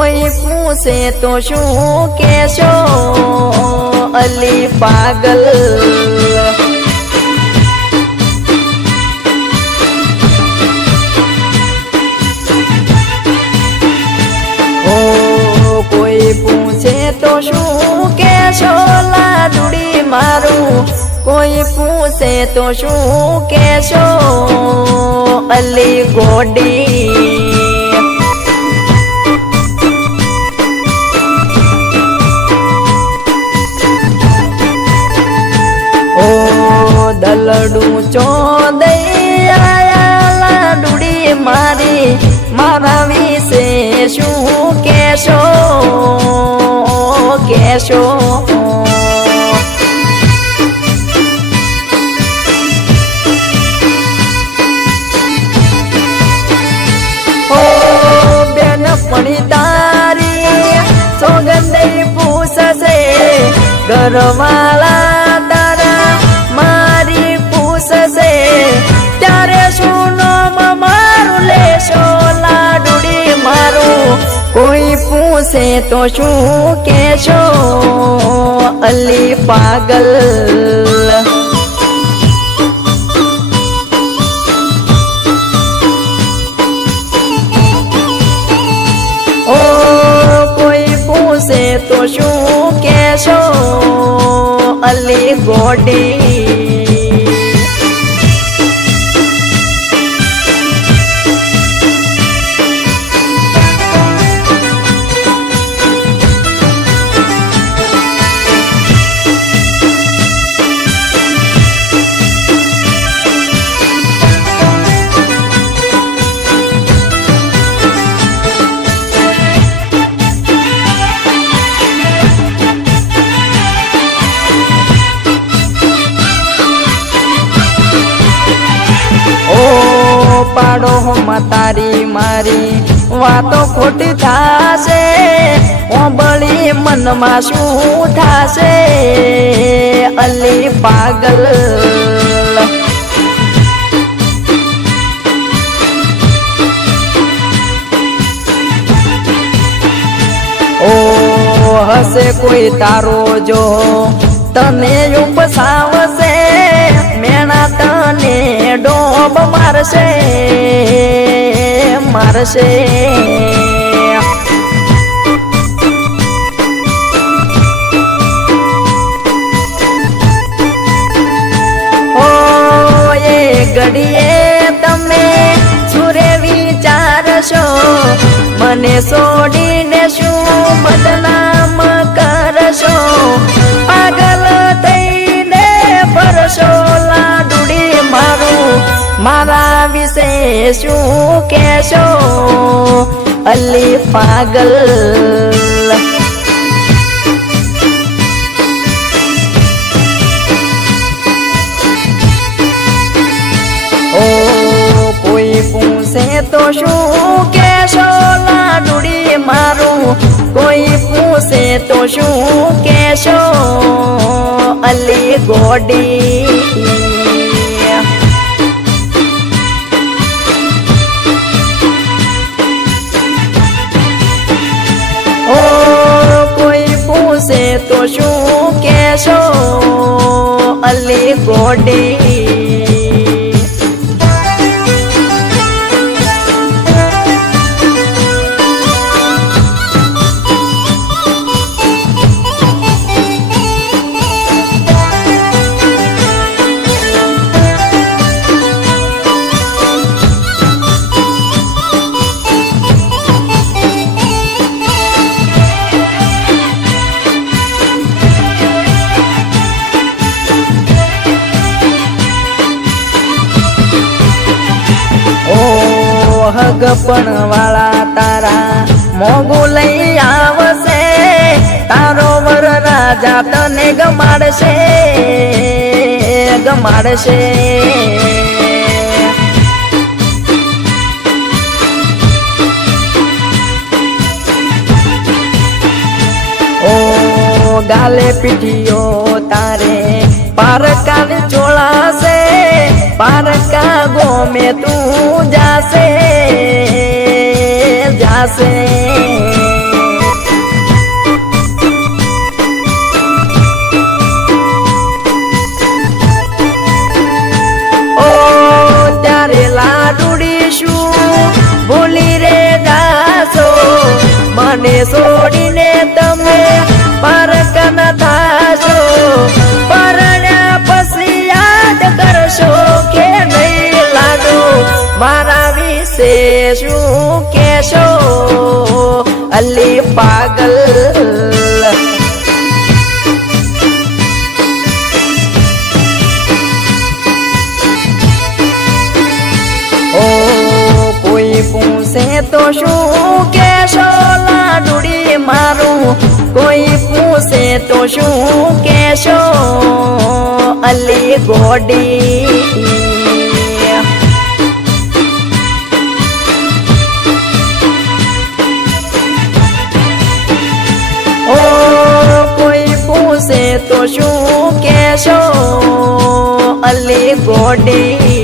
कोई पूछे तो शू कहशो अली पागल। कोई पूछे तो शू कहशो लाडुड़ी मारू, कोई पूछे तो शू कहशो अली गोडी। ओ दलडू चोदई आया लाडुड़ी मारी, मारा विશે शू कहशो कहशो। बेनपणी तारी सोगंदई पूछसे, घरवाला तारा मारी पूछसे, त्यारे सुनो मारू लेशो लाडुड़ी मारू। कोई पूछे तो शू कहशो अली पागल। पूछे तो शू कहशो अली गोडी। पाड़ो हो तारी मारी वातो खोटी थाशे, ओबળી मन में शू थाशे अली पागल। ओ हसे कोई तारो जो तने उपसावसे, मेणा तने डोब मारशे मारशे। ओ ये घड़िए तमे छुरे विचारशो, मने सोडीने शू बदनाम करशो। पागल थईने फरशो लाडुड़ी मारू, मारा विશે शू कहशो अली पागल। ओ कोई पूछे तो शू कहशो लाडुड़ी मारू, कोई पूछे तो शू कहशो अली गोडी। पूछे तो शू कहशो अली गोडी। हगपण वाला तारा मोगू लई आवशे, तारो वर राजा तने गमाड़शे गमाड़शे। ओ गाले पीठियो तारे पारका चोला से, पारका गो में तू जासे जासे। से शू केशो अली पागल ओ कोई पूछे तो शू केशो लाडुड़ी मारू कोई पूछे तो शू केशो अली गोडी ओ कोई पूछे तो शू केशो अली गोडी